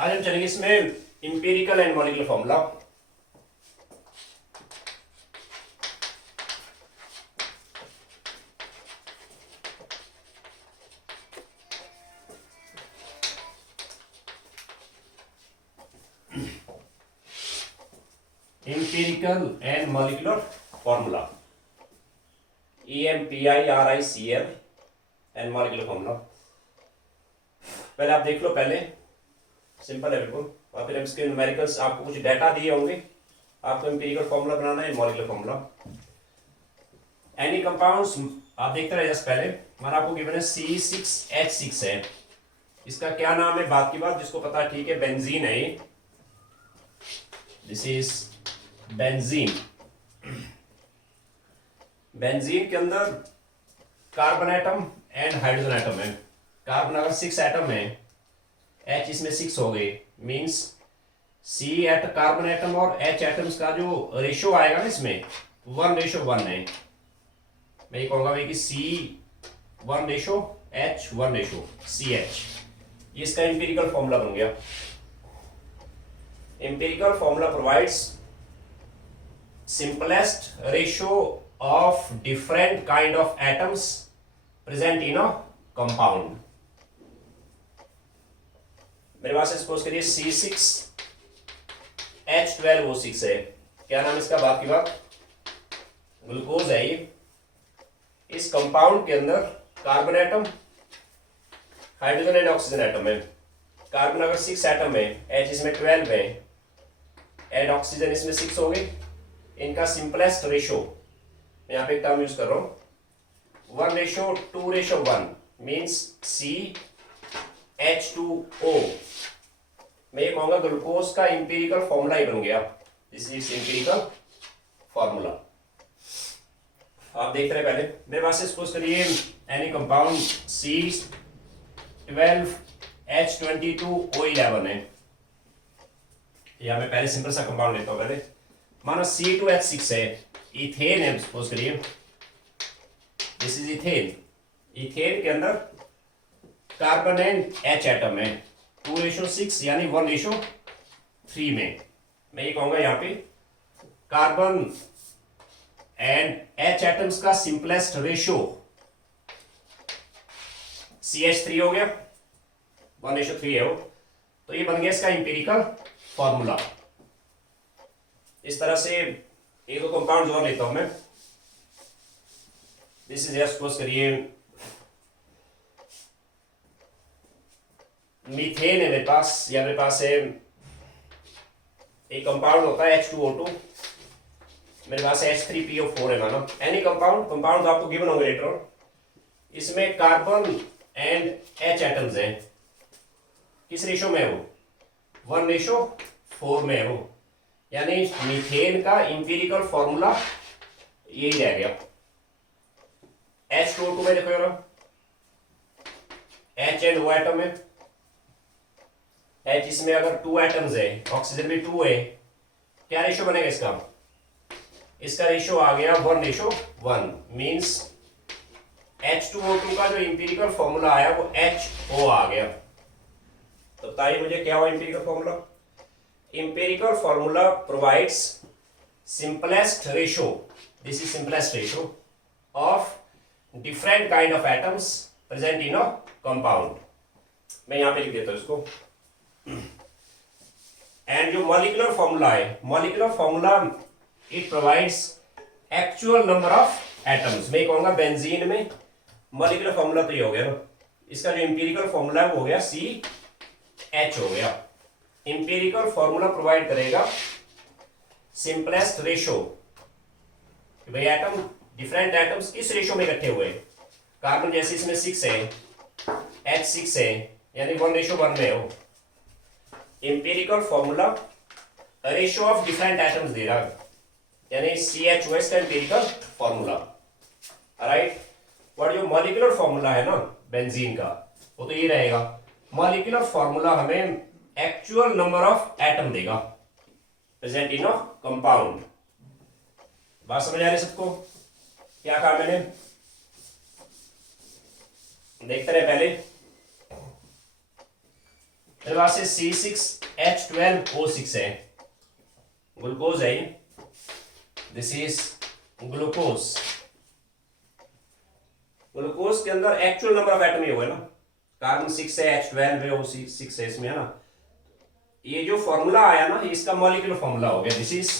आज हम चलेंगे इसमें empirical and molecular formula. Empirical and molecular formula, EMPIRICL and molecular formula. पहले आप देख लो, पहले सिंपल है बिल्कुल, और फिर इसके न्यूमेरिकल्स आपको कुछ डाटा दिए होंगे, आपको इंपीरिकल फॉर्मूला बनाना है, मॉलिक्यूलर फॉर्मूला। एनी कंपाउंड्स आप देखते रहे, जस्ट पहले हमारा आपको गिवन है C6H6 है। इसका क्या नाम है, बात की बात, जिसको पता ठीक है, बेंजीन है ये। This is benzene. बेंजीन के अंदर carbon atom and hydrogen atom है। कार्बन अगर 6 एटम है, H इसमें 6 हो गए, means C at carbon atom और H एटम्स का जो रेशो आएगा ना इसमें 1:1 है। मैं ये कहूंगा भाई कि C1:H1:CH। ये इसका इंपीरिकल फॉर्मूला बन गया। Empirical formula provides simplest ratio of different kind of atoms present in a compound. मेरे पास सपोज करिए C6H12O6 है। क्या नाम इसका, बात की बात, ग्लूकोज है ये। इस कंपाउंड के अंदर carbon atom, hydrogen and oxygen atom है। कार्बन अगर 6 एटम है, H इसमें 12 है, एंड ऑक्सीजन इसमें 6 हो गई। इनका सिंपलेस्ट रेशो, मैं यहाँ पे एक टर्म यूज कर रहा हूं, 1:2:1 मीन्स CH2O। मैं ये कहूंगा ग्लूकोज का इंपीरिकल फॉर्मूला ही बन गया। This is empirical formula. आप देख रहे पहले, मेरे पास सपोज करिए एनी कंपाउंड C12H22O11 है। या मैं पहले सिंपल सा कंपाउंड लेता हूं। पहले मानो C2H6 है, इथेन है सपोज करिए, दिस इज इथेन। इथेन के अंदर कार्बन एंड H एटम है 2:6 यानी 1:3 में। मैं ये कहूंगा यहाँ पे कार्बन एंड H एटम्स का सिंपलेस्ट रेशो CH3 हो गया, 1:3 है वो। तो ये बन गया इसका इंपीरिकल फॉर्मूला। इस तरह से एक दो कंपाउंड और लेता हूं मैं। दिस इज सपोज करिए मीथेन है मेरे पास, या मेरे पास है एक कंपाउंड होता है H2O2, मेरे पास H3PO4 है मानो। एनी कंपाउंड आपको गिवन होंगे लेटर ऑन। इसमें कार्बन एंड H एटम्स हैं, किस रेशो में है वो, 1:4 में है वो। यानी मीथेन का इंपीरिकल फॉर्मूला यही रह गया। H2O2 में देखो ना, H एंड O एटम है, H इसमें अगर 2 एटम्स है, ऑक्सीजन में 2 है, क्या रेशो बनेगा इसका, इसका रेशो आ गया 1:1 मीन्स H2O2 का जो इंपीरिकल फॉर्मूला आया वो HO आ गया। तो बताइए मुझे क्या हुआ empirical formula. Empirical formula provides simplest ratio, this is simplest ratio of different kind of atoms present in a compound. मैं यहां पे लिख देता हूं इसको। एंड जो मॉलिक्यूलर फॉर्मूला है, molecular formula it provides actual number of atoms. मैं कहूंगा बेंजीन में मॉलिक्यूलर फॉर्मूला तो ये हो गया ना, इसका जो इंपीरिकल फॉर्मूला है वो हो गया CH हो गया। इंपीरिकल फॉर्मूला प्रोवाइड करेगा सिंपलेस्ट रेशो, भाई एटम, डिफरेंट एटम्स किस रेशो में इकट्ठे हुए। कार्बन जैसे इसमें 6 है, H6 है, यानी 1:1 में हो। Empirical formula ratio of different atoms they रहा है, यानी CHOS का इंपीरिकल फॉर्मूला। राइट, और जो मॉलिक्यूलर फॉर्मूला है ना बेंजीन का, वो तो ये रहेगा। मॉलिक्यूलर फॉर्मूला हमें एक्चुअल नंबर ऑफ एटम देगा प्रेजेंट इन अ कंपाउंड। बात समझ आ रही है सबको, क्या कहा मैंने, देखते रहे पहले। मेरे पास से C6H12O6 है, ग्लूकोज है ये, दिस इज ग्लूकोज। ग्लूकोज के अंदर एक्चुअल नंबर ऑफ एटम ये हुआ है ना, कार्बन 6 है, H12 है, O6 है इसमें, है ना। ये जो फॉर्मूला आया ना, इसका मॉलिक्यूलर फॉर्मूला हो गया, दिस इज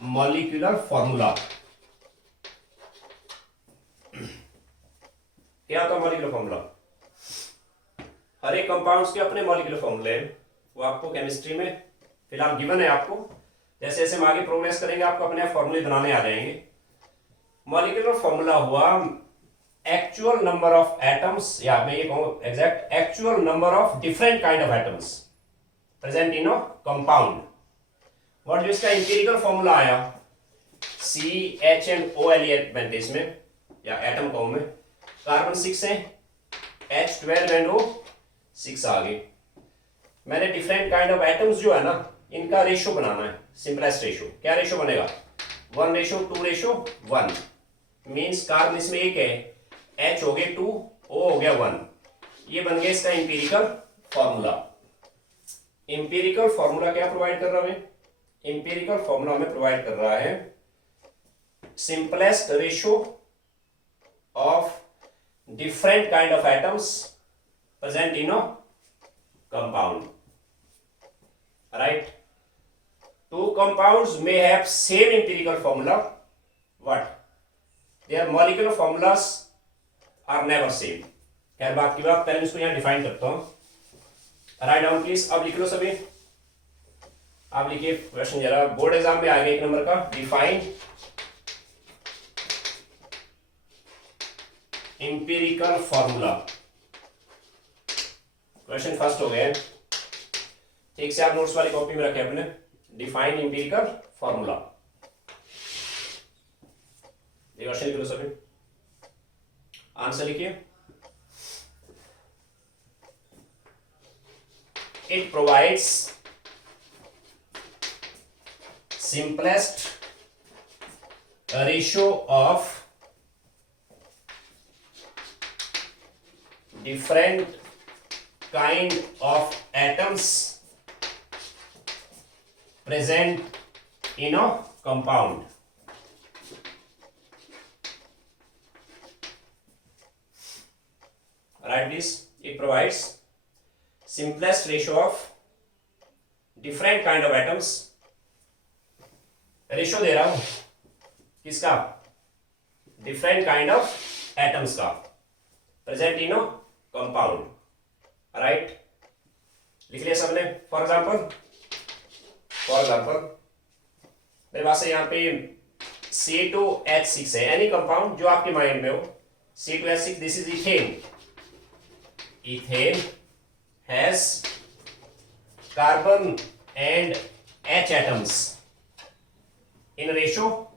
मॉलिक्यूलर फॉर्मूला। क्या होता है मॉलिक्यूलर फॉर्मूला? हर एक कंपाउंड्स के अपने मॉलिक्यूलर फॉर्मूले हैं, वो आपको केमिस्ट्री में फिलहाल गिवन है आपको। जैसे जैसे हम आगे प्रोग्रेस करेंगे आपको अपने फॉर्मूले बनाने आ जाएंगे। मॉलिक्यूलर फॉर्मूला हुआ एक्चुअल नंबर ऑफ एटम्स, या मैं ये कहूँ exact actual number of different kind of atoms present in a compound. और जो इसका इंपीरिकल फॉर्मूला आया CHNO एलिमेंट इसमें या एटम कॉम में, कार्बन 6 है, H12 एंड O6 आ गए। मैंने डिफरेंट काइंड ऑफ एटम्स जो है ना, इनका रेशो बनाना है, सिंपलेस्ट रेशो। क्या रेशो बनेगा? 1:2:1 मीन्स कार्बन इसमें एक है, H हो गया 2, O हो गया 1। ये बन गया इसका इंपीरिकल फॉर्मूला। इंपीरिकल फॉर्मूला क्या प्रोवाइड कर रहा है? इंपीरिकल फॉर्मूला हमें प्रोवाइड कर रहा है simplest ratio of different kind of atoms present in a compound, right? Two compounds may have same empirical formula, what their molecular formulas are never same। खैर बात की बात, पहले इसको यहाँ डिफाइन करता हूँ। Write down please. अब लिख लो सभी, आप लिखिए क्वेश्चन जरा, बोर्ड एग्जाम में आ गया 1 नंबर का। Define empirical formula, question first हो गया। ठीक से आप नोट्स वाली कॉपी में रखें अपने। डिफाइन इंपीरिकल फॉर्मूला, क्वेश्चन लिख लो सभी, आंसर लिखिए। It provides simplest ratio of different kind of atoms present in a compound। Write this, it provides simplest ratio of different kind of atoms। Ratio दे रहा हूं किसका? डिफरेंट काइंड ऑफ एटम्स का, present in a compound. Right, लिख लिया सबने। For example मेरे पास यहाँ पे C2H6 है, एनी कंपाउंड जो आपके माइंड में हो। C2H6, this is ethane. Ethane has carbon and H atoms in ratio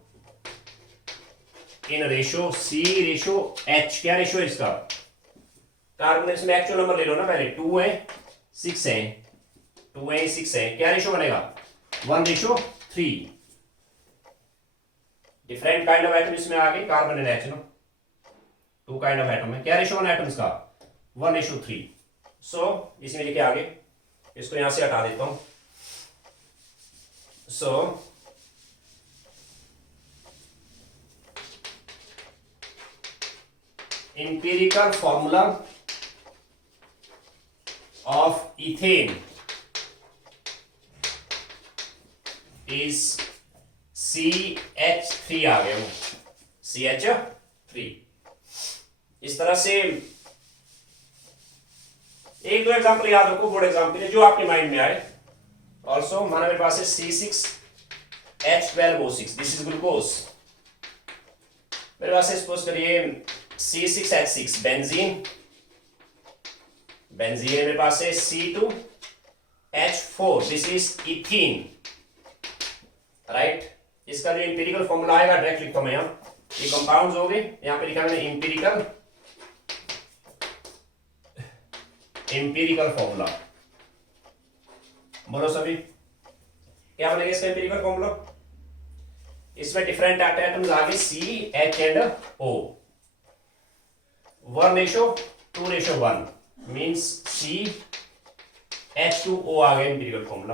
C:H। क्या रेशो है इसका? कार्बन इसमें एक्चुअल नंबर ले लो ना पहले, 2 है 6 है, 2 है 6 है, क्या रेशो बनेगा? 1:3। डिफरेंट काइंड ऑफ एटम इसमें आ गए, कार्बन एंड H ना, 2 काइंड ऑफ एटम है। क्या रेशो बना एटम्स का? 1:3। सो इसमें लिखे आगे, इसको यहां से हटा देता हूं। सो empirical formula of ethane is CH3 आ गया वो, CH3। इस तरह से एक दो एग्जांपल याद रखो बोर्ड एग्जाम के लिए, जो आपके माइंड में आए। ऑल्सो माना मेरे पास है C6H12O6, दिस इज ग्लूकोज। मेरे पास है सपोज करिए C6H6 बेंजीन है मेरे पास है। C2H4 this is ethene. Right, इसका जो इंपीरिकल फॉर्मूला आएगा डायरेक्ट लिखता हूं मैं यहां। ये कंपाउंड्स हो गए, यहां पे लिखा मैंने इंपीरिकल फॉर्मूला। बोलो सभी, क्या बनेगा इसका इंपीरिकल फॉर्मूला? इसमें डिफरेंट एटम्स आ गए C, H and O। 1:2:1 means CH2O आ गया इंपीरियल फॉर्मूला।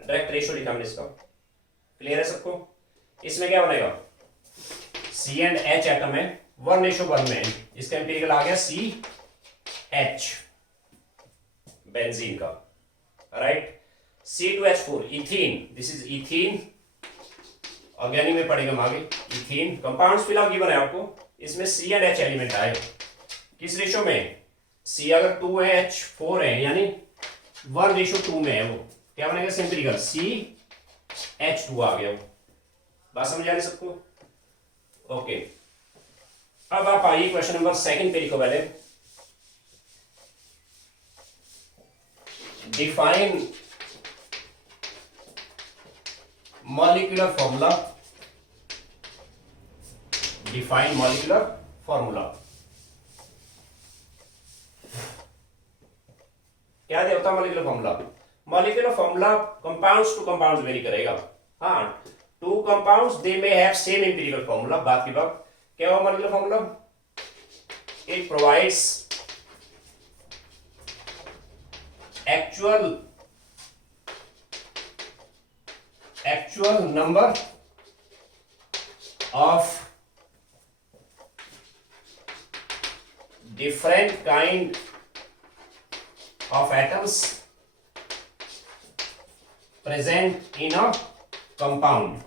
डायरेक्ट रेशियो लिखा हमने इसका। क्लियर है सबको? इसमें क्या बनेगा, C एंड H एटम है 1:1 में, इसका इंपीरियल आ गया CH बेंजीन का, right. C2H4 ethene, this is ethene, organic में पढ़ेगा हम आगे। इथीन कंपाउंड्स फिलहाल गिवन है आपको, इसमें C एंड H एलिमेंट आए, किस रेशो में, C अगर 2 है H 4 है, यानी 1:2 में है, वो क्या बनेगा सिंपल CH2 आ गया। बात समझ आ रही सबको? ओके, अब आप आइए क्वेश्चन नंबर 2 पे लिखो पहले। Define molecular formula, define molecular formula. क्या होता है molecular formula? Molecular formula compounds two compounds very करेगा। हाँ, two compounds they may have same empirical formula. बात की बात क्या हुआ molecular formula? It provides actual number of different kind of atoms present in a compound.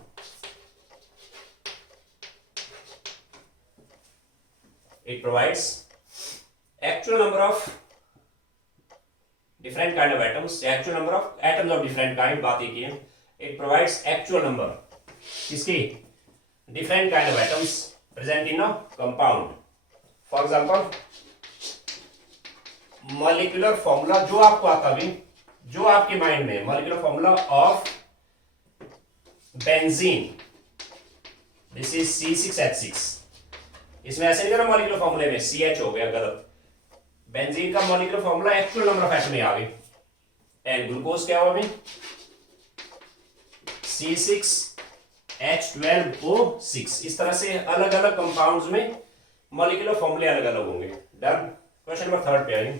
It provides actual number of different kind of atoms, actual number of atoms of different kind, बात एक ही है। It provides actual number किसकी, different kind of atoms present in a compound. For example, molecular formula जो आपको आता भी, जो आपके माइंड में, molecular formula of benzene, this is C6H6। इसमें ऐसे नहीं करा मॉलिक्यूलर फॉर्मूले में CH हो गया, गलत। बेंजीन का molecular formula actual number of atom आ गई। एंड ग्लूकोज क्या हुआ अभी, C6H12O6। इस तरह से अलग अलग कंपाउंड्स में मॉलिक्यूलर फॉर्मूले अलग अलग होंगे। डन। क्वेश्चन नंबर 3 पे आइए।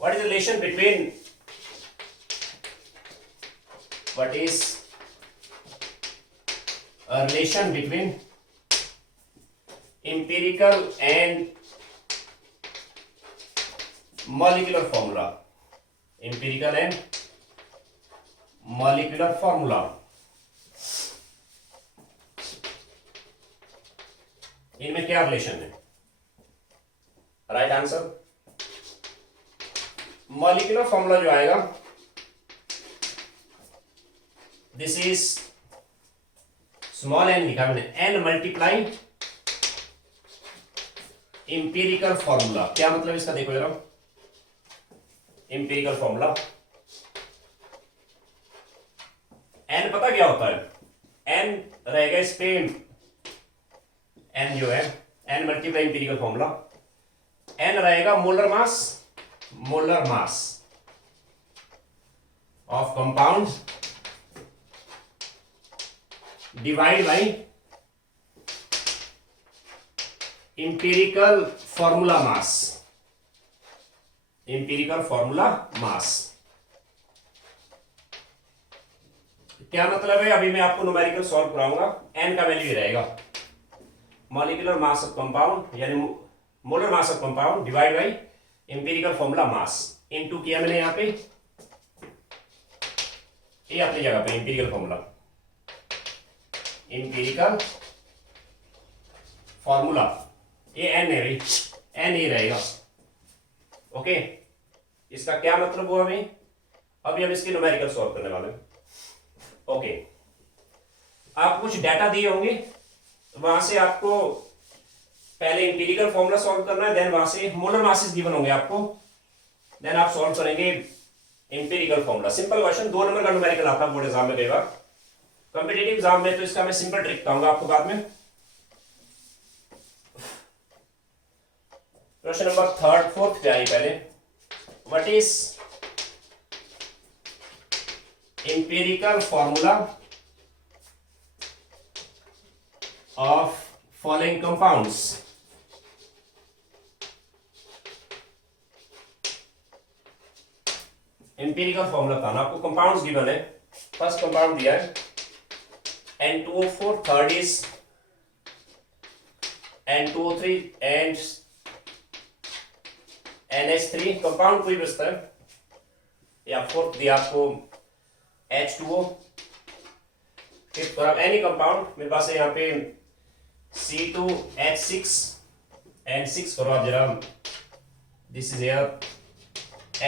What is the relation between, what is a relation between empirical and molecular formula, empirical and molecular formula? इनमें क्या रिलेशन है? राइट आंसर, मॉलिक्यूलर फॉर्मूला जो आएगा, दिस इज स्मॉल एन लिखा मैंने, एन मल्टीप्लाई इंपीरिकल फॉर्मूला। क्या मतलब इसका देखो जरा, इंपीरिकल फॉर्मूला एन पता क्या होता है, एन रहेगा इस पे, एन जो है n multiply empirical formula, n रहेगा molar mass of compound divide by empirical formula mass, empirical formula mass. क्या मतलब है, अभी मैं आपको न्यूमेरिकल सॉल्व कराऊंगा। एन का वैल्यू रहेगा मॉलिक्यूलर मास ऑफ कंपाउंड, यानी molar mass of compound divide by empirical formula mass. Into किया मैंने यहां पे, ये अपनी जगह पे इंपीरिकल फॉर्मूला, इंपीरिकल फॉर्मूला, ये एन है भाई, एन ही रहेगा। ओके, इसका क्या मतलब हुआ अभी, अभी हम इसके न्यूमेरिकल सॉल्व करने वाले हैं। ओके, आप कुछ डाटा दिए होंगे, वहां से आपको पहले इंपीरिकल फॉर्मूला सॉल्व करना है, देन वहां से मोलर मासेस गिवन होंगे आपको, देन आप सॉल्व करेंगे empirical formula. Simple question, 2 number का न्यूमेरिकल आता है बोर्ड एग्जाम में कई बार, कॉम्पिटिटिव एग्जाम में तो इसका मैं सिंपल ट्रिक बताऊंगा आपको बाद में। क्वेश्चन नंबर 3, 4 पे आइए पहले। What is empirical formula of following compounds. Empirical formula बताना आपको। कंपाउंड्स गिवन है, फर्स्ट कंपाउंड दिया है N2O4, third is N2O3 and NH3। Compound कोई बचता है, या फोर्थ दिया आपको H2O। फिफ्थ पर एनी कंपाउंड मेरे पास है यहाँ पे C2H6 एंड 6 करो आप जरा, दिस इज हियर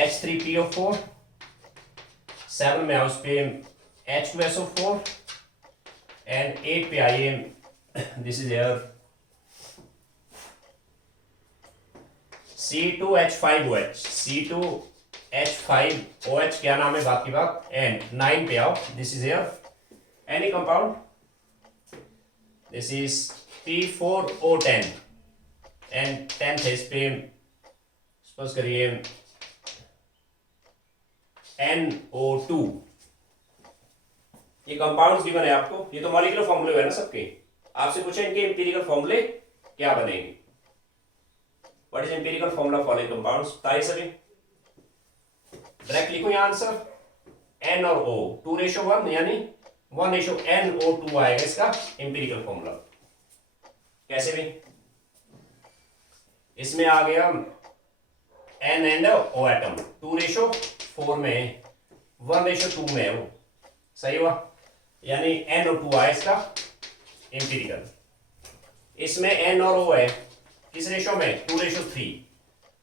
H3PO4। 7 में आओ उस पे H2SO4 एंड 8 पे आइए, this is here C2H5OH। C2H5OH क्या नाम है बात की बात। एंड 9 पे आओ, this is here any compound, this is P4O10 and 10th है इस पे सपोज करिए NO2। ये कंपाउंड्स गिवन है आपको, ये तो मॉलिक्यूलर फॉर्मूले है ना सबके। आपसे पूछे इनके एम्पिरिकल फॉर्मूले क्या बनेंगे। What is empirical formula for compounds, बताइए सभी। डायरेक्ट लिखो यहाँ आंसर, N और O 2:1 यानी 1:NO2 आएगा इसका एम्पिरिकल फॉर्मूला। कैसे भी, इसमें आ गया N एंड O एटम 2:4 में, 1:2 में है वो, सही हुआ, यानी NO2 आया इसका एम्पिरिकल। इसमें N और O है किस रेशो में, 2:3।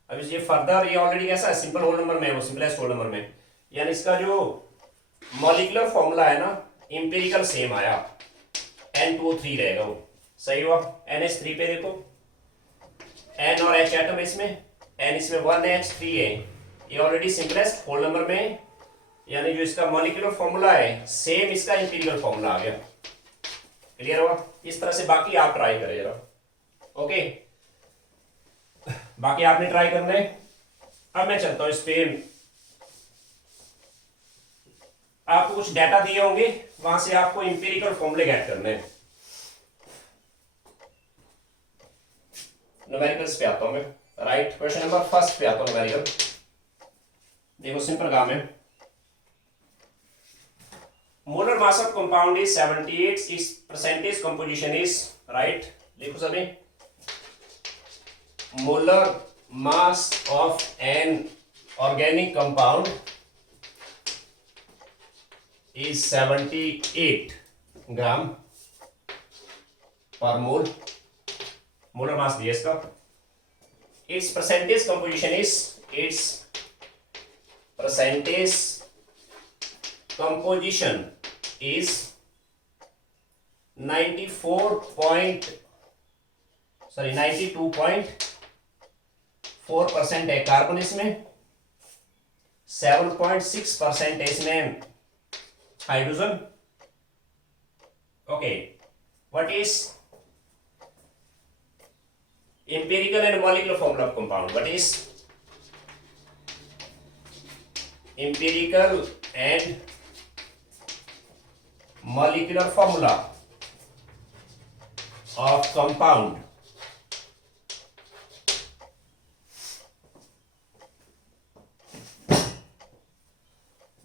अब ये फर्दर ये ऑलरेडी कैसा है, सिंपल होल नंबर में है वो, सिंपलेस्ट होल नंबर में, यानी इसका जो मॉलिक्यूलर फॉर्मूला है ना एम्पिरिकल सेम आया, N2O3 रहेगा वो, सही हुआ। NH3 पे देखो, N और H एटम इसमें, N इसमें 1H3 है, ये ऑलरेडी सिंपलेस्ट होल नंबर में है, यानी जो इसका मॉलिक्यूलर फॉर्मूला है सेम इसका एम्पिरिकल फॉर्मूला आ गया। क्लियर हुआ। इस तरह से बाकी आप ट्राई करें जरा, ओके। बाकी आपने ट्राई करना है। अब मैं चलता हूं इस पे, आपको कुछ डाटा दिए होंगे, वहां से आपको एम्पिरिकल फॉर्मूले गेट करने हैं। न्यूमेरिकल्स पे आता हूं मैं, राइट। क्वेश्चन नंबर फर्स्ट पे आता हूं न्यूमेरिकल। देखो सिंपल काम है, molar mass of compound is 78, इस परसेंटेज कंपोजिशन इज, राइट, लिखो सभी। Molar mass of an organic compound is 78 ग्राम पर मोल, मोलर मास दिया इसका। It's percentage composition is, it's percentage composition is 92.4% है कार्बन इसमें, 7.6% है इसमें hydrogen. Okay, what is empirical and molecular formula of compound? What is empirical and molecular formula of compound?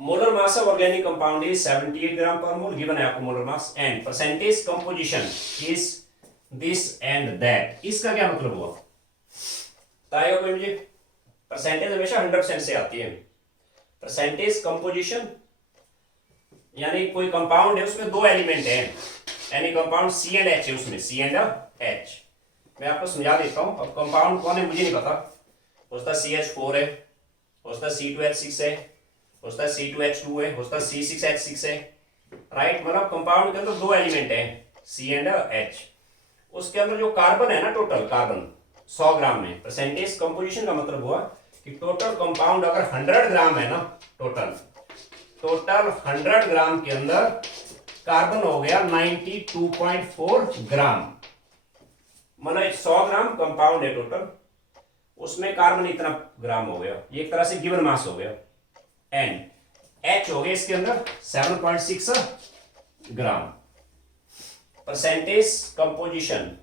Molar mass of organic compound is 78 gram per mole, given है आपको molar mass, and percentage composition is this and that। इसका क्या मतलब हुआ बताएगा कोई मुझे। Percentage हमेशा 100% से आती है। परसेंटेज कंपोजिशन यानी कोई कंपाउंड है उसमें दो एलिमेंट हैं, यानी कंपाउंड C एंड H है उसमें, C एंड H। मैं आपको समझा देता हूं। अब कंपाउंड कौन है मुझे नहीं पता, हो सकता CH4 है, हो सकता C2H6 है, हो सकता C2H2 है, हो सकता C6H6 है, राइट। मतलब कंपाउंड के अंदर दो एलिमेंट हैं C एंड H। उसके अंदर जो कार्बन है ना, टोटल कार्बन 100 ग्राम में, परसेंटेज कंपोजिशन का मतलब हुआ कि टोटल कंपाउंड अगर 100 ग्राम है ना, टोटल 100 ग्राम के अंदर कार्बन हो गया 92.4 ग्राम। मतलब 100 ग्राम कंपाउंड है टोटल, उसमें कार्बन इतना ग्राम हो गया, ये एक तरह से गिवन मास हो गया। एंड H हो गया इसके अंदर 7.6 gram. Percentage composition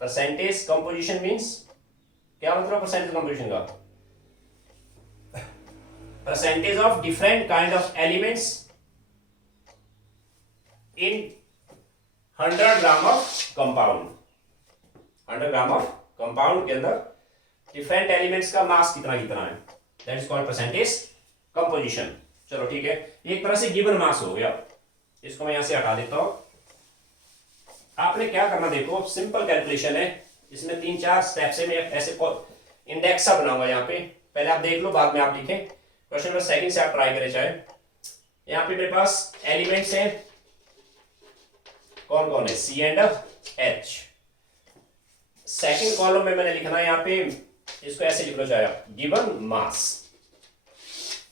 percentage composition means क्या मतलब परसेंटेज कंपोजिशन का? Percentage of different kind of elements in 100 gram of compound. 100 gram of compound के अंदर डिफरेंट एलिमेंट्स का मास कितना कितना है, that is called percentage composition. चलो ठीक है, एक तरह से गिवन मास हो गया। इसको मैं यहां से हटा देता हूं। आपने क्या करना देखो, सिंपल कैलकुलेशन है, इसमें 3-4 स्टेप्स है। मैं ऐसे इंडेक्स सा बनाऊंगा यहाँ पे, पहले आप देख लो बाद में आप लिखें। क्वेश्चन नंबर सेकंड से आप ट्राई करें चाहे। यहाँ पे मेरे पास एलिमेंट्स हैं, कौन कौन है? सी एंड एच। सेकंड कॉलम में मैंने लिखना है यहाँ पे, इसको ऐसे लिख लो चाहे आप, गिवन मास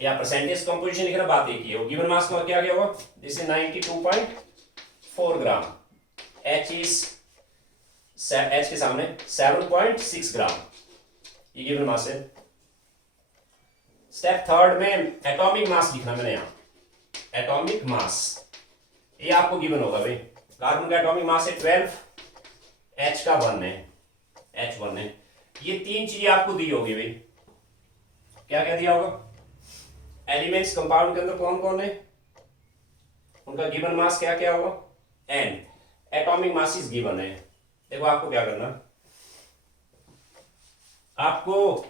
या परसेंटेज कंपोजिशन लिखना, बात एक ही है। गिवन मास का क्या होगा? This is 92.4 gram. एच के सामने 7.6 ग्राम, ये गिवन मास है। स्टेप थर्ड में एटॉमिक मास लिखना मैंने यहाँ, एटॉमिक मास ये आपको गिवन होगा भाई। कार्बन का एटॉमिक मास है 12, एच का 1 है, एच 1 है। ये 3 चीजें आपको दी होगी भाई। क्या क्या दिया होगा? एलिमेंट्स कंपाउंड के अंदर कौन कौन है, उनका गिवन मास क्या क्या होगा, and atomic mass is given है। देखो आपको क्या करना, आपको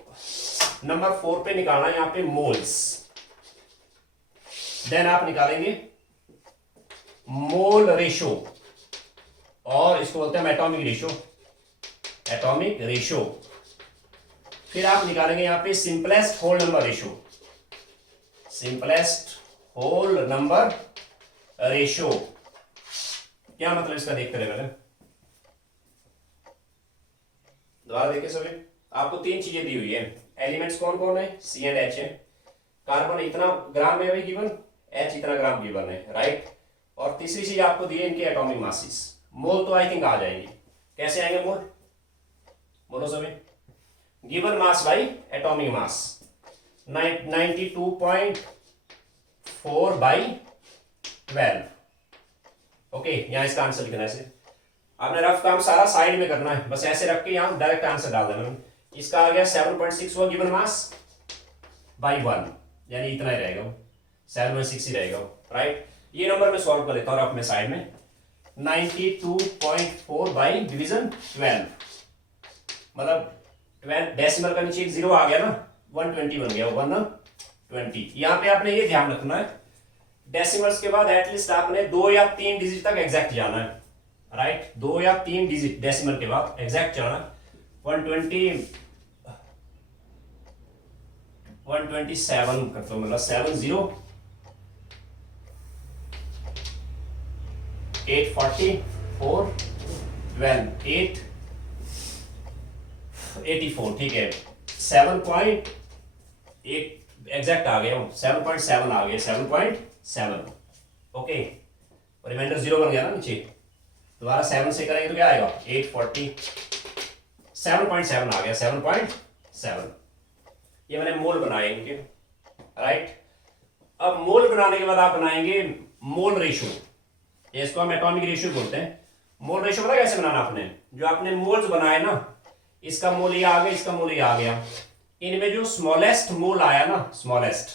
नंबर 4 पे निकालना है यहाँ पे मोल्स। देन आप निकालेंगे मोल रेशो, और इसको बोलते हैं एटॉमिक रेशो, एटॉमिक रेशो। फिर आप निकालेंगे यहाँ पे simplest whole number ratio, simplest whole number ratio. क्या मतलब इसका देखते रहे, मैंने दोबारा देखे सभी। आपको 3 चीजें दी हुई है, एलिमेंट्स कौन कौन है, सी एंड एच है। कार्बन इतना ग्राम है भाई गिवन, एच इतना ग्राम गिवन है, राइट। और तीसरी चीज आपको दी है इनके एटॉमिक मासेस। मोल तो आई थिंक आ जाएंगे, कैसे आएंगे मोल, बोलो सभी। Given mass by atomic mass 92.4 by 12। Okay, यहां इसका आंसर लिखना है ऐसे। आपने रफ काम सारा साइड में करना है, बस ऐसे रख के यहां डायरेक्ट आंसर डाल देना। इसका आ गया 7.6 हुआ गिवन मास बाई 1, यानी इतना ही रहेगा, 7.6 ही रहेगा, राइट। ये नंबर में सॉल्व कर लेता हूं अपने साइड में। 92.4 बाई डिवीजन 12, मतलब 12 डेसिमल का नीचे एक 0 आ गया ना, 120 बन गया, 120। यहां पे आपने ये ध्यान रखना है, डेसिमल्स के बाद एटलीस्ट आपने 2 या 3 डिजिट तक एग्जैक्ट जाना है, राइट। 2 या 3 डिजिट डेसिमल के बाद एग्जैक्ट जाना। 127 करते हो, मतलब 70 844 12 884, ठीक है। 7.8 एग्जैक्ट आ गया, 7.7 आ गया, 7.7। ओके, रिमाइंडर 0 बन गया ना नीचे, दोबारा 7 से करेंगे तो क्या आएगा, 840, 7.7 आ गया, 7.7। ये मैंने मोल बनाए इनके, राइट। अब मोल बनाने के बाद आप बनाएंगे मोल रेशो, इसको हम एटॉमिक रेशियो बोलते हैं। मोल रेशियो पता कैसे बनाना आपने, जो आपने मोल्स बनाए ना, इसका मोल ये आ गया, इसका मोल ये आ गया, इनमें जो स्मॉलेस्ट मोल आया ना, स्मॉलेस्ट,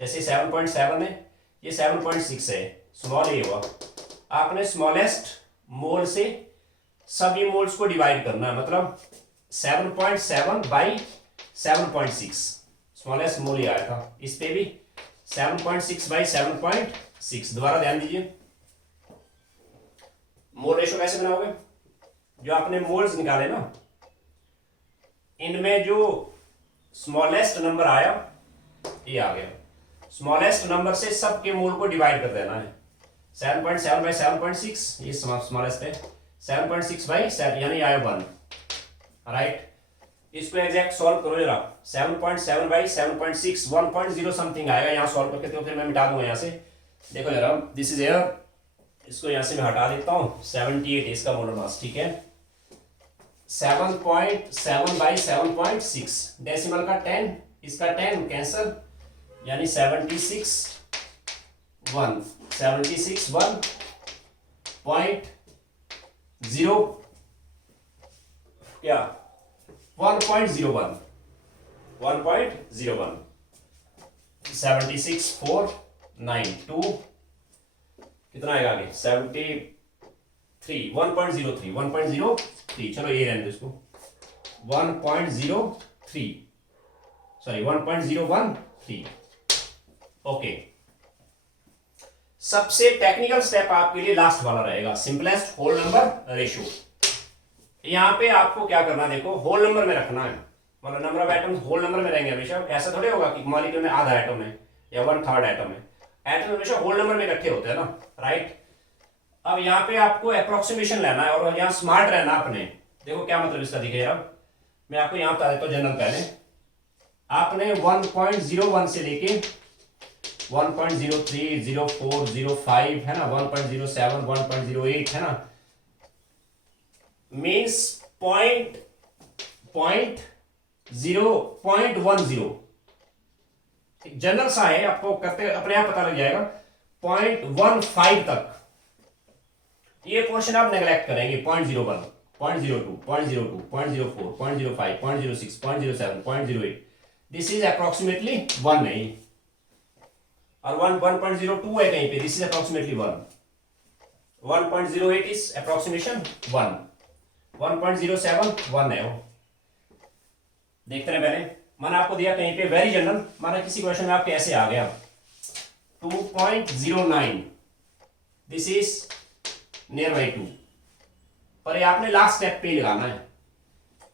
जैसे 7.7 है, ये 7.6 है, स्मॉल ये हुआ। आपने स्मॉलेस्ट मोल से सभी मोल्स को डिवाइड करना है, मतलब 7.7 बाई 7.6, स्मॉलेस्ट मोल ही आया था। इस पे भी 7.6 बाई 7.6। दोबारा ध्यान दीजिए, मोल रेशो कैसे बनाओगे, जो आपने मोल्स निकाले ना, इनमें जो स्मॉलेस्ट नंबर आया ये आ गया, स्मॉलेस्ट नंबर से सबके मोल को डिवाइड कर देना है। 7.7 बाई 7.6 ये स्मॉलेस्ट है, 7.6 बाई 7 यानी आया 1, राइट। इसको एग्जैक्ट सॉल्व करो जरा, 7.7 बाई 7.6 1.0 समथिंग आएगा। यहाँ सॉल्व करके तो फिर मैं मिटा दूंगा यहाँ से, देखो जरा, दिस इज एयर, इसको यहाँ से मैं हटा देता हूँ। 78 इसका मोलर मास, ठीक है। 7.7 बाई 7.6, डेसिमल का 10, इसका 10 कैंसल, यानी 76 1.0 क्या 1.01 1.01 76,492 कितना आएगा आगे 1.03 चलो ये रहने दो इसको 1.03 सॉरी 1.013 ओके। सबसे टेक्निकल स्टेप आपके लिए लास्ट वाला रहेगा, सिंपलेस्ट होल नंबर रेशियो। यहां पे आपको क्या करना, देखो होल नंबर में रखना है, मतलब number of atoms whole number में रहेंगे हमेशा। ऐसा थोड़ी होगा कि मॉलिक्यूल में आधा एटम है या 1/3 एटम है, एटम हमेशा होल नंबर में इकट्ठे होते हैं ना, राइट। अब यहाँ पे आपको अप्रोक्सीमेशन लेना है और यहाँ स्मार्ट रहना अपने। देखो क्या मतलब इसका दिखेगा, मैं आपको यहाँ बता देता हूँ जनरल। पहले आपने 1.01 से लेके 1.03 04 05 है ना, 1.07 1.08 है ना, मीन्स 0.10 जनरल सा है, आपको करते अपने आप पता लग जाएगा। 0.15 तक ये क्वेश्चन आप नेग्लेक्ट करेंगे, 0.01 0.02 0.02 0.04 0.05 0.06 0.07 0.08, दिस इज अप्रोक्सीमेटली 1 नहीं, और 1.02 है कहीं पे, this is approximately 1, 1.08 is approximation 1, 1.07 1 है वो। देखते रहे पहले, मैंने आपको दिया कहीं पे वेरी जनरल, माना किसी क्वेश्चन में आपके ऐसे आ गया 2.09, दिस इज नियर बाई 2, पर ये आपने लास्ट स्टेप पे लगाना है।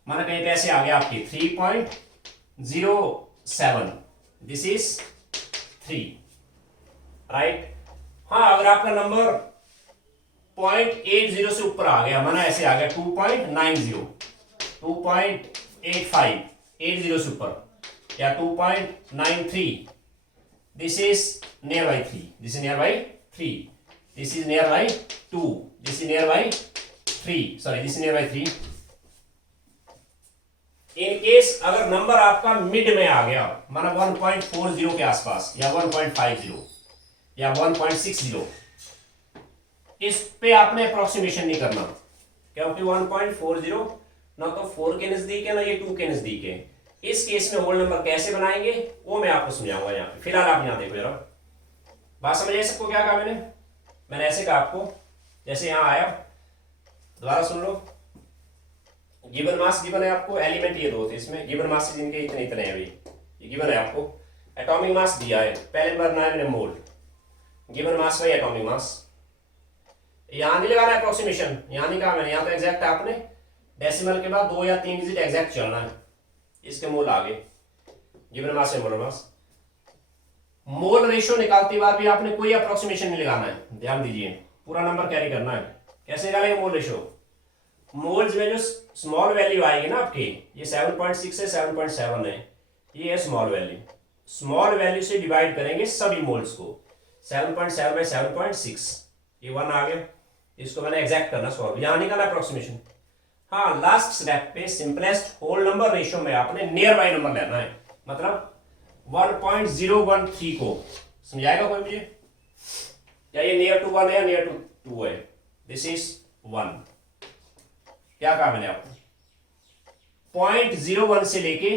माना कहीं पे ऐसे आ गया आपके 3.07, दिस इज 3, राइट। हाँ, अगर आपका नंबर 0.80 से ऊपर आ गया, माना ऐसे आ गया 2.90 2.85 80 से ऊपर, या 2.93, this is near by 3, this is near by 3, this is near by 2, this is near by 3, sorry this is near by 3। In case अगर नंबर आपका मिड में आ गया, माना 1.40 के आसपास या 1.50 या 1.60, इस पे आपने अप्रोक्सीमेशन नहीं करना, क्योंकि 1.40 ना तो 4 के नजदीक है ना ये 2 के नजदीक है। इस केस में होल नंबर कैसे बनाएंगे वो मैं आपको समझाऊंगा यहाँ पे। फिलहाल आप यहाँ देखो जरा, बात समझ आए सबको? क्या कहा मैंने ऐसे कहा आपको, जैसे यहाँ आया, दोबारा सुन लो। गिवन मास गिवन है आपको, एलिमेंट ये दो थे इसमें, गिवन मास जिनके इतने इतने हैं अभी, ये गिवन है आपको। एटॉमिक मास दिया है, पहले भरना है मैंने मोल, गिवन मास वही एटॉमिक मास। यहां नहीं लगाना अप्रोक्सीमेशन, यहां नहीं कहा मैंने, यहां तो एग्जैक्ट आपने डेसिमल के बाद 2 या 3 डिजिट एग्जैक्ट चलना है, इसके मोल आगे, गिवन मास है मोल मास। मोल रेशियो निकालती बार भी आपने कोई अप्रोक्सीमेशन नहीं लगाना है, ध्यान दीजिए, पूरा नंबर कैरी करना है। कैसे निकालेंगे मोल रेशियो? मोल्स में जो स्मॉल वैल्यू आएगी ना आपकी, ये 7.6 है 7.7 है, ये है स्मॉल वैल्यू, स्मॉल वैल्यू से डिवाइड करेंगे सभी मोल्स को, 7.7 बाई 7.6, ये 1 आ गया। इसको मैंने एग्जैक्ट करना सॉल्व, यहां निकाला अप्रोक्सीमेशन। हाँ, लास्ट स्टेप पे सिंपलेस्ट होल नंबर रेशियो में आपने नियर बाई नंबर लेना है, मतलब 1.013 को समझाएगा कोई मुझे, या ये नियर टू 1 है या नियर टू 2 है, दिस इज 1। क्या कहा मैंने आपको, 0.01 से लेके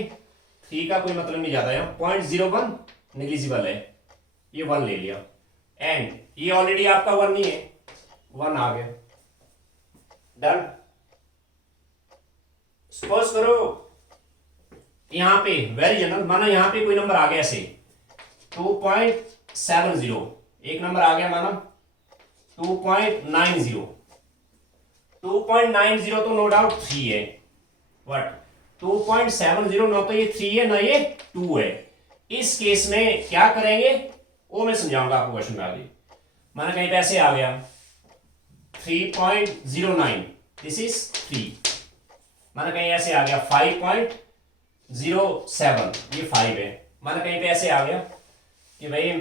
3 का कोई मतलब नहीं जाता है, 0.01 नेग्लिजिबल है, ये 1 ले लिया, एंड ये ऑलरेडी आपका 1 नहीं है, 1 आ गया, डन। सपोज करो यहां पे वेरी जनरल, माना यहां पे कोई नंबर आ गया ऐसे 2.70, एक नंबर आ गया माना 2.90, 2.90 तो नो डाउट 3 है, बट 2.70 ना तो ये 3 है ना ये 2 है। इस केस में क्या करेंगे वो मैं समझाऊंगा आपको क्वेश्चन में आगे। माना कहीं पे ऐसे आ गया 3.09, दिस इज 3, माना कहीं ऐसे आ गया 5.07, ये 5 है। माना कहीं पे ऐसे आ गया कि भाई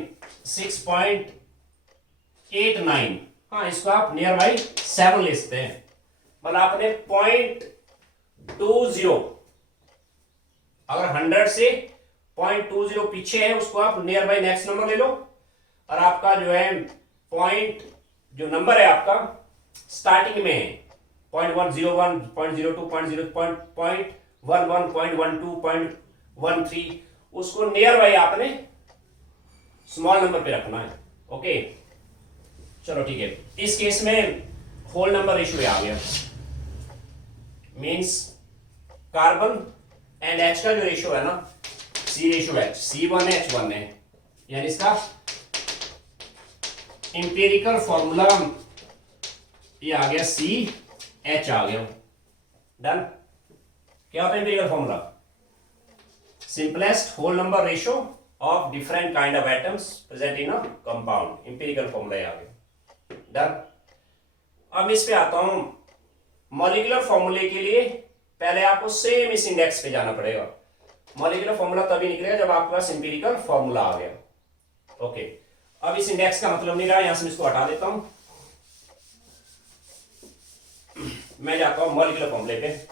6.89, हाँ इसको आप नियर बाई 7 ले सकते हैं, मतलब आपने 0.20, अगर 100 से 0.20 पीछे है उसको आप नियर बाई नेक्स्ट नंबर ले लो, और आपका जो है पॉइंट जो नंबर है आपका स्टार्टिंग में है 0.101, 0.02, 0.11, 0.12, 0.13, उसको नियर बाई आपने स्मॉल नंबर पे रखना है। ओके चलो ठीक है, इस केस में होल नंबर रेशियो आ गया, मींस कार्बन एंड एच का जो रेशियो है ना, C ratio H, C1 H1 है, यानी इसका इंपेरिकल फॉर्मूला ये आ गया CH आ गया। डन। क्या होता है empirical formula? Simplest whole number ratio of different kind of atoms present in a compound, empirical formula आ गया। डन। अब इस पे आता हूं, मॉलिक्यूलर फॉर्मूले के लिए पहले आपको सेम इस इंडेक्स पे जाना पड़ेगा। मॉलिक्यूलर फॉर्मूला तभी निकलेगा जब आपके पास इंपेरिकल फॉर्मूला आ गया। ओके, अब इस इंडेक्स का मतलब नहीं रहा, यहां से मैं इसको हटा देता हूं, मैं जाता हूं मॉलिक्यूलर फॉर्मूले पे।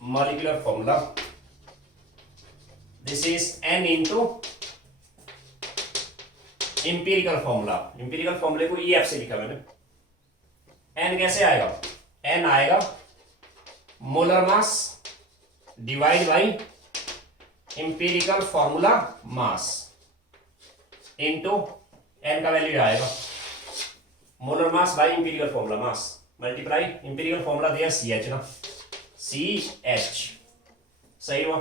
Molecular formula, this is N into empirical formula. Empirical फॉर्मूले को EF से लिखा मैंने। N कैसे आएगा? N आएगा molar mass divide by empirical formula mass into N का वैल्यू आएगा molar mass by empirical formula mass multiply empirical formula दिया CH ना, CH सही हुआ।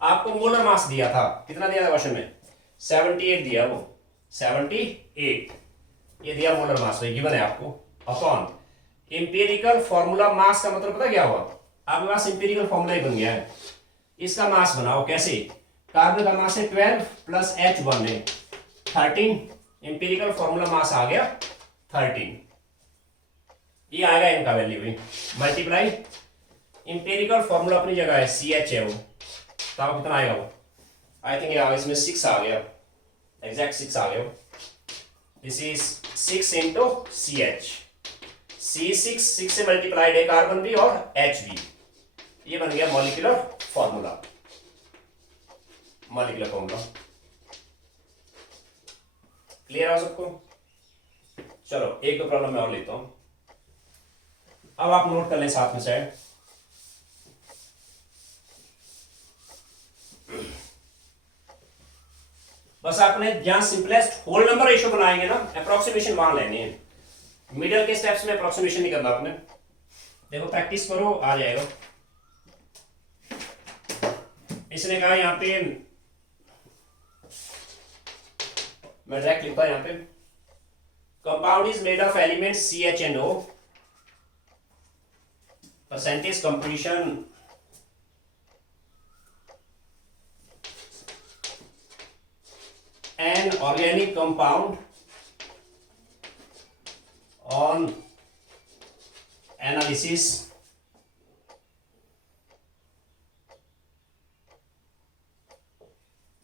आपको मोलर मास दिया था, कितना दिया था क्वेश्चन में? 78 दिया, वो 78 ये दिया मोलर मास, तो गिवन है आपको, अपॉन इंपेरिकल फॉर्मूला मास का मतलब पता क्या हुआ? आपके पास इंपेरिकल फॉर्मूला ही बन गया है, इसका मास बनाओ। कैसे? कार्बन का मास है 12 प्लस H1 है 13, इंपेरिकल फॉर्मूला मास आ गया 13, ये आएगा इनका वैल्यू भी, मल्टीप्लाई इंपेरिकल फॉर्मूला अपनी जगह है CH है वो, तो कितना आएगा वो? आई थिंक ये इसमें 6 आ गया, एग्जैक्ट 6 आ गया। This is 6 into CH, C6 6 से मल्टीप्लाइड है कार्बन भी और H भी, ये बन गया molecular formula. Molecular formula clear है सबको? चलो एक दो प्रॉब्लम मैं और लेता हूं, अब आप नोट कर लें साथ में साइड। बस आपने जहां सिंपलेस्ट होल नंबर रेशियो बनाएंगे ना, अप्रोक्सीमेशन वहां लेनी है, मिडिल के स्टेप्स में अप्रोक्सीमेशन नहीं करना आपने। देखो प्रैक्टिस करो, आ जाएगा। इसने कहा यहां पे, मैं डायरेक्ट लिखता हूं यहां पे, compound is made of elements CH and O, percentage composition an organic compound on analysis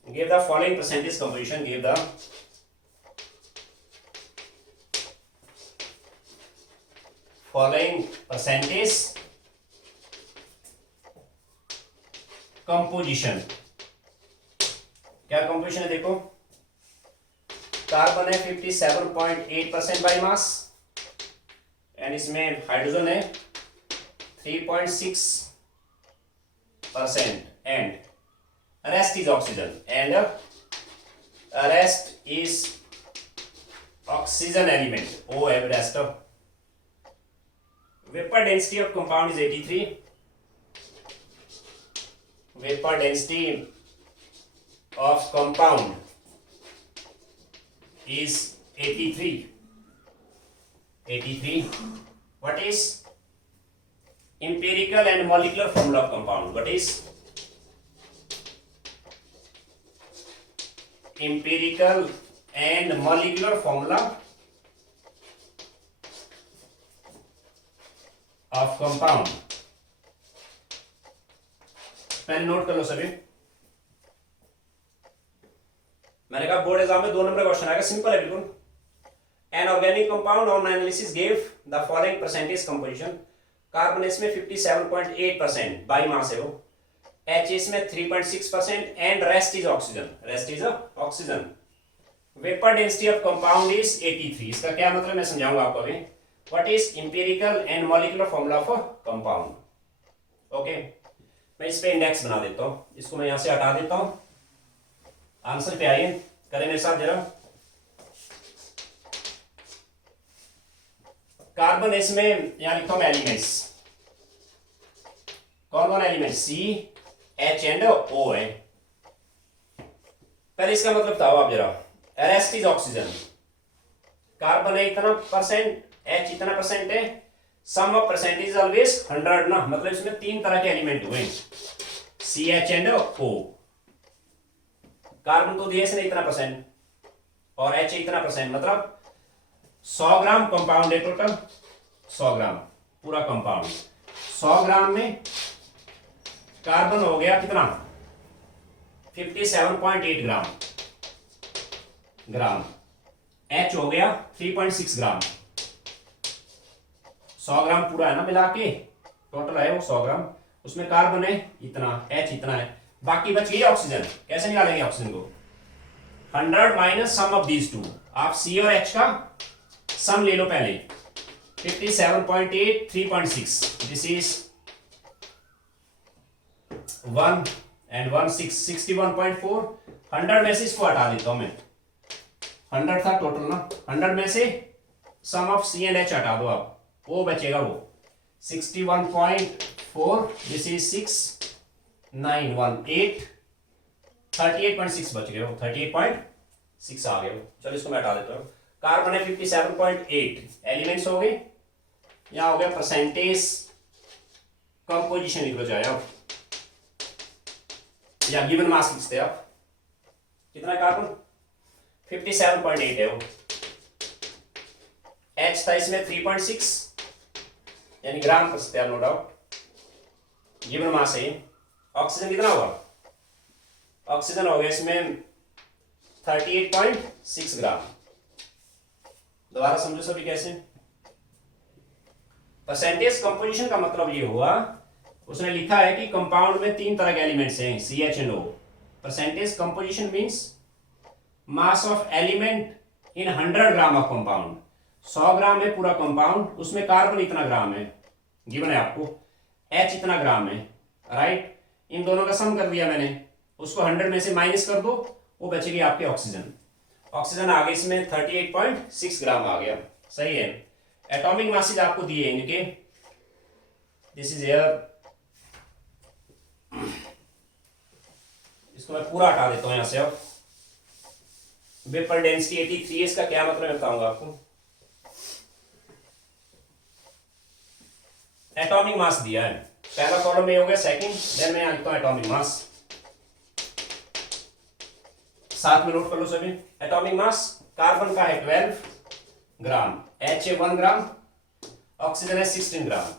give the following percentage composition, give the following percentage composition। क्या कंपोजिशन है? देखो कार्बन है 57.8% बाई मास, एंड इसमें hydrogen है 3.6% and rest is oxygen, and rest is oxygen element, O है rest of. Vapour density of compound is 83, vapour density of compound is 83. What is empirical and molecular formula of compound? What is empirical and molecular formula of compound? पहले note कर लो सभी। मैंने कहा board exam में 2 number question आएगा, simple है बिल्कुल। An organic compound on analysis give the following percentage composition. Carbon इसमें 57.8% बाई मास है वो, H इसमें 3.6% and rest is oxygen, rest is oxygen. Vapour density of compound is 83। इसका क्या मतलब मैं समझाऊंगा आपको अभी। What is empirical and molecular formula of compound. Okay, मैं इस पे इंडेक्स बना देता हूं, इसको मैं यहां से हटा देता हूं। आंसर पे आइए, करें मेरे साथ जरा। कार्बन इसमें यहां लिखता हूं एलिमेंट्स। कौन कौन एलिमेंट? सी, एच एंड ओ है। पहले इसका मतलब बताओ आप जरा। Rest is oxygen. कार्बन है इतना परसेंट, एच इतना परसेंट है, सम ऑफ परसेंटेज ऑलवेज 100 ना, मतलब इसमें तीन तरह के एलिमेंट हुए, सी, एच एंड ओ। कार्बन तो दिया इसने इतना परसेंट और एच इतना परसेंट, मतलब 100 ग्राम कंपाउंड है टोटल। 100 ग्राम पूरा कंपाउंड। 100 ग्राम में कार्बन हो गया कितना? 57.8 ग्राम। एच हो गया 3.6 ग्राम। 100 ग्राम पूरा है ना मिला के, टोटल है वो 100 ग्राम। उसमें कार्बन है इतना, एच इतना है, बाकी बच गई ऑक्सीजन। कैसे निकालेंगे ऑक्सीजन को? 100 minus sum of these two. आप सी और एच का सम ले लो पहले। 57.8 3.6, दिस इज 1 एंड 1 6 61.4। 100 में से इसको हटा देता हूं मैं, 100 था टोटल ना, 100 में से सम ऑफ सी एंड एच हटा दो आप, वो बचेगा वो 61.4, दिस इज 6918, 38.6 बच गए वो, 38.6 आ गए वो। चलो इसको मैं हटा देता हूँ। कार्बन है 57.8, एलिमेंट्स हो गए, यहां हो गया परसेंटेज कंपोजिशन लिख लो चाहे आप, या गिवन मास लिखते हैं आप। कितना है कार्बन? 57.8 है वो। एच था इसमें 3.6, यानी ग्राम कर सकते हैं नो डाउट। गिवन मास है। ऑक्सीजन कितना होगा? ऑक्सीजन हो गया इसमें 38.6 ग्राम। दोबारा समझो सभी कैसे। परसेंटेज कंपोजिशन का मतलब ये हुआ, उसने लिखा है कि कंपाउंड में तीन तरह के एलिमेंट्स हैं, C, H and O. Percentage composition means mass of element in 100 gram of compound. 100 gram है पूरा कंपाउंड, उसमें कार्बन इतना ग्राम है, गिवन है आपको, एच इतना ग्राम है, राइट। इन दोनों का सम कर दिया मैंने, उसको 100 में से माइनस कर दो, वो बचेगी आपके ऑक्सीजन। ऑक्सीजन आ गई इसमें 38.6 ग्राम आ गया, सही है। एटॉमिक मासेज आपको दिए इनके, दिस इज एयर। इसको मैं पूरा हटा देता हूं यहां से। अब वेपर डेंसिटी 83, इसका क्या मतलब बताऊंगा आपको। एटॉमिक मास दिया है, पहला कॉलम में हो गया, सेकंड, देन मैं यहां लिखता हूं एटॉमिक मास। साथ में नोट कर लो सभी। एटॉमिक मास कार्बन का है 12 ग्राम, एच है 1 ग्राम, ऑक्सीजन है 16 ग्राम।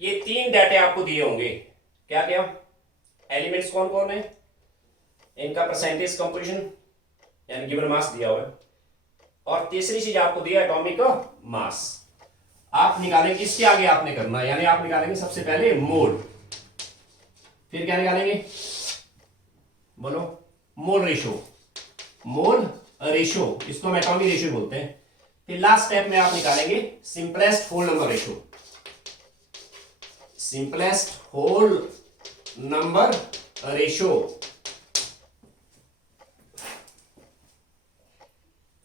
ये तीन डाटे आपको दिए होंगे, क्या क्या? एलिमेंट्स कौन कौन है, इनका परसेंटेज कंपोजिशन यानी गिवन मास दिया हुआ है, और तीसरी चीज आपको दिया एटॉमिक मास। आप निकालेंगे, इसके आगे आपने करना है, यानी आप निकालेंगे सबसे पहले मोल, फिर क्या निकालेंगे बोलो? Mole ratio. मोल रेशो, इसको हम एटॉमिक रेशो बोलते हैं। फिर लास्ट स्टेप में आप निकालेंगे simplest whole number ratio. Simplest whole number ratio.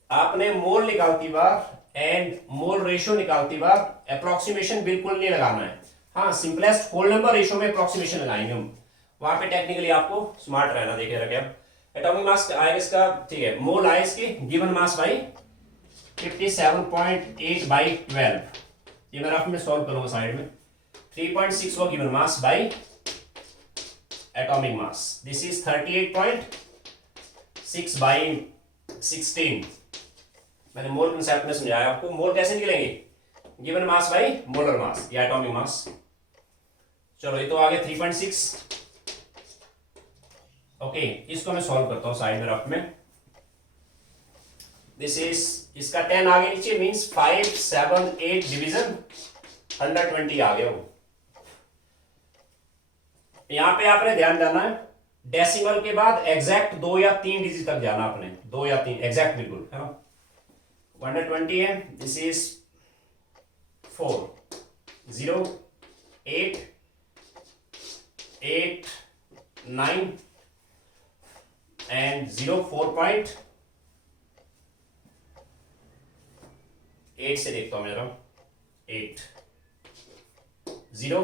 आपने मोल निकालती बार एंड मोल रेशो निकालती बार अप्रोक्सीमेशन बिल्कुल नहीं लगाना है। हाँ, सिंपलेस्ट होल नंबर रेशो में अप्रोक्सीमेशन लगाएंगे हम, वहां पे टेक्निकली आपको स्मार्ट रहना। देखे रखे एटॉमिक मास आएगा इसका, ठीक है, मोल आए इसके, गिवन मास बाई 57.8 बाई 12, ये मैं रफ में सॉल्व करूंगा साइड में। 3.6 हुआ given mass by atomic mass, this is 38.6 by 16। मैंने मोल कंसेप्ट में समझाया आपको। मोल कैसे निकलेंगे? Given mass by molar mass या एटॉमिक मास। चलो ये तो आ गया 3.6। ओके, इसको मैं सॉल्व करता हूं साइड में रफ में। दिस इज, इसका 10 आगे नीचे मींस 5 7 8 डिवीजन 120 आ गया वो। यहां पे आपने ध्यान देना है, डेसिमल के बाद एग्जैक्ट 2 या 3 डिजिट तक जाना अपने, 2 या 3 एग्जैक्ट बिल्कुल, है ना। 120 है, दिस इज 4 0 8 8 9 एंड 0 4.8 से देखता हूं मेरा 8 0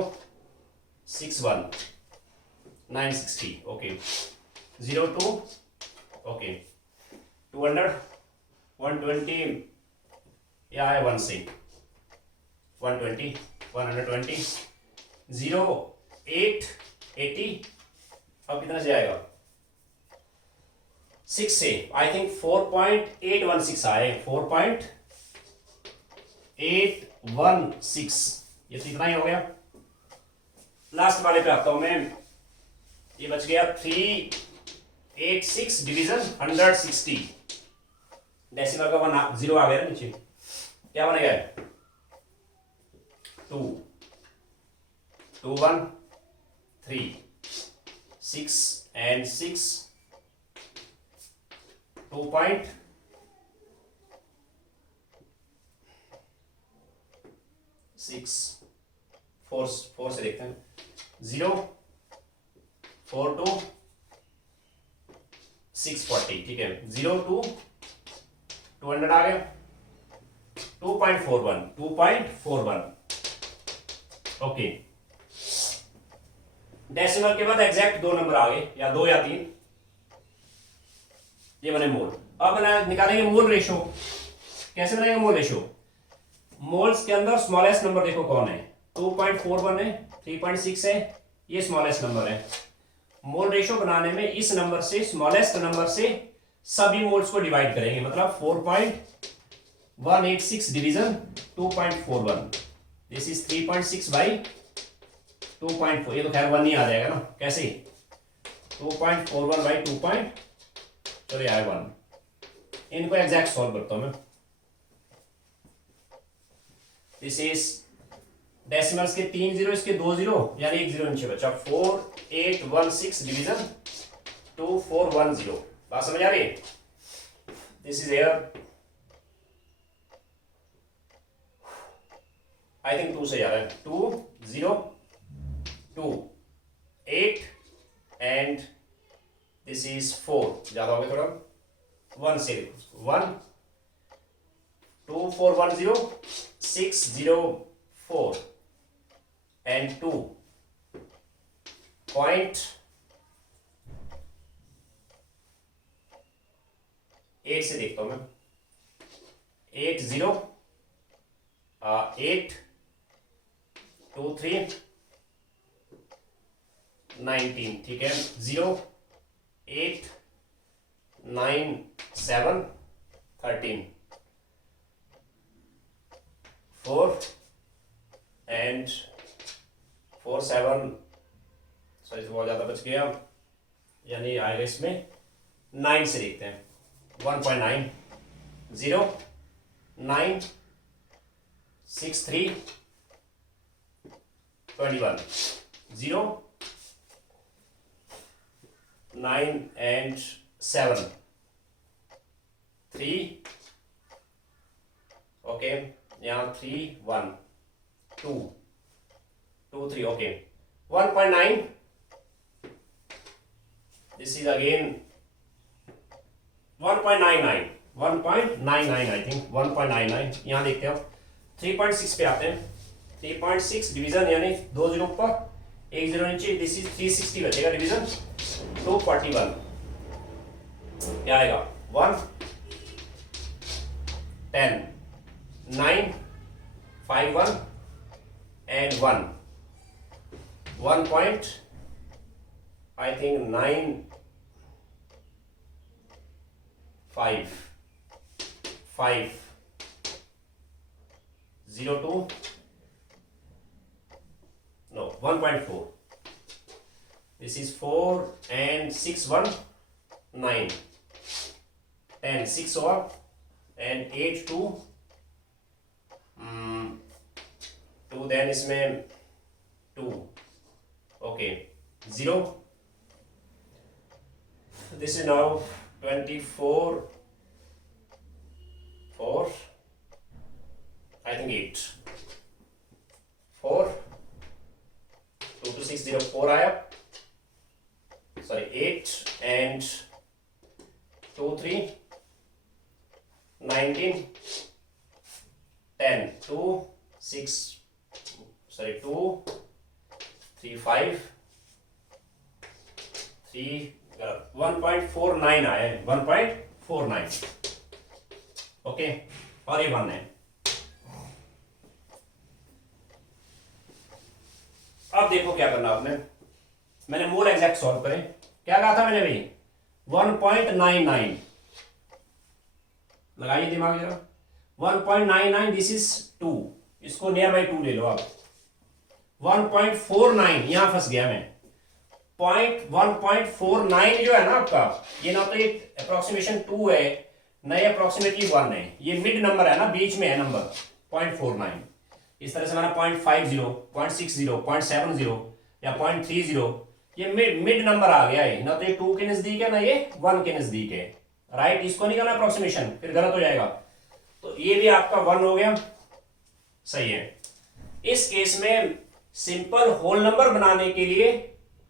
6 1 960 ओके 0 2 ओके 200 120 या है 1 से 120 120 0 8 80 अब कितना से आएगा 6 से आई थिंक 4.816 आए 4.816 ये तो इतना ही हो गया। लास्ट वाले पे आता हूं मैं, ये बच गया 386 डिवीजन 160 डेसिमल का 1 0 आ गया ना नीचे, क्या बनेगा 2 2 1 3 6 and 6 2.6 4 से देखते हैं 0 4 2 640 ठीक है 0 2 200 आ गया 2.41 ओके। डेसिमल के बाद एग्जैक्ट 2 नंबर आ गए या 2 या 3, ये बने मोल। अब निकालेंगे मोल रेशो। कैसे बनाएंगे मोल रेशो? मोल्स के अंदर स्मॉलेस्ट नंबर देखो कौन है, 2.41 है, 3.6 है, ये स्मॉलेस्ट नंबर है। मोल रेशो बनाने में इस नंबर से, स्मॉलेस्ट नंबर से सभी मोल्स को डिवाइड करेंगे, मतलब 4.186 डिवीजन 2.41, दिस इज 3.6 बाई 2.4, ये तो खैर 1 ही आ जाएगा ना, कैसे 2.41 बाई 2. चलो यार 1, इनको एग्जैक्ट सॉल्व करता हूं मैं। दिस इज डेसिमल्स के 3 जीरो, इसके 2 जीरो, यानी 1 जीरो नीचे बचा, 4816 डिवीजन 2410। बात समझ आ रही है? This is here, I think 2 से जा रहा है, 2 0 2 8 एंड दिस इज 4, ज्यादा हो गया थोड़ा, 1 से 1 2 4 1 0 6 0 4 and 2 point 8 से देखता हूं मैं, 8 0 8 2 3 19 ठीक है, 0 8 9 7 13 4 and 4 7, सॉरी बहुत ज्यादा बच गया, यानी आएगा इसमें 9 से देखते हैं, 1.9 0 9 6 3 21 0 9 and 7 3 ओके, यहाँ 3 1 2 2 3 okay, 1.9, this is again 1.99 1.99 I think 1.99, यहाँ देखते हैं। 3.6 पे आते हैं, 3.6 डिवीजन यानी 2 जीरो ऊपर 1 जीरो नीचे, दिस इज 360 बचेगा डिवीजन 241, क्या आएगा 1 10 9 5 1 and 1 point, I think 9 5 5 0 2 no 1.4, this is 4 and 6 1 9 10 6 over and 8 2 2, then इसमें 2 okay 0 this is now 24 4 I think 8 4 2 to 6 0 4 आया, sorry 8 and 2 3 19 10 2 6 sorry 2 3 5 3 1.49 आया है, 1.49 ओके, और ये 1 है। अब देखो क्या करना आपने, मैंने मोर एग्जैक्ट सॉल्व करें, क्या कहा था मैंने भाई 1.99, लगाइए दिमाग जरा, 1.99 दिस इज 2, इसको नियर बाई 2 ले लो आप, 1.49 यहां फंस गया मैं, 1.49 जो है ना आपका, ये ना तो ये अप्रोक्सीमेशन 2 है ना ये अप्रोक्सीमेटली 1 है, ये मिड नंबर है ना, बीच में है नंबर 0.49, इस तरह से मैंने 0.50 0.60 0.70 या 0.30, ये मिड नंबर आ गया है ना, तो ये 2 के नजदीक है ना ये 1 के नजदीक है, राइट, इसको नहीं करना अप्रोक्सीमेशन, फिर गलत हो जाएगा, तो ये भी आपका 1 हो गया, सही है। इस केस में सिंपल होल नंबर बनाने के लिए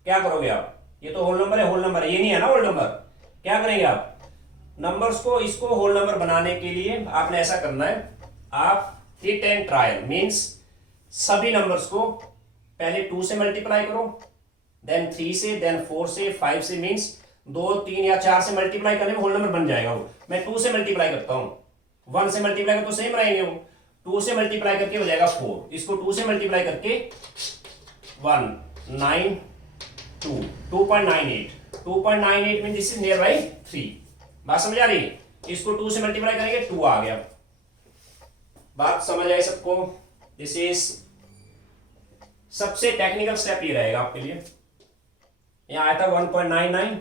क्या करोगे आप, ये तो होल नंबर है, ये नहीं है ना होल नंबर, क्या करेंगे आप, नंबर्स को इसको होल नंबर बनाने के लिए आपने ऐसा करना है, आप हिट एंड ट्रायल मींस सभी नंबर्स को पहले 2 से मल्टीप्लाई करो, देन 3 से, देन 4 से, 5 से, मींस 2 3 या 4 से मल्टीप्लाई करने में होल नंबर बन जाएगा वो, मैं 2 से मल्टीप्लाई करता हूं, 1 से मल्टीप्लाई कर तो सेम रहेंगे वो, 2 से मल्टीप्लाई करके हो जाएगा 4, इसको 2 से मल्टीप्लाई करके 1 9 2 2.98 2.98 mean this is near by 3, बात समझ आ रही है, इसको 2 से मल्टीप्लाई करेंगे 2 आ गया, बात समझ आई सबको, दिस इज सबसे टेक्निकल स्टेप ये रहेगा आपके लिए, यहां आया था 1.99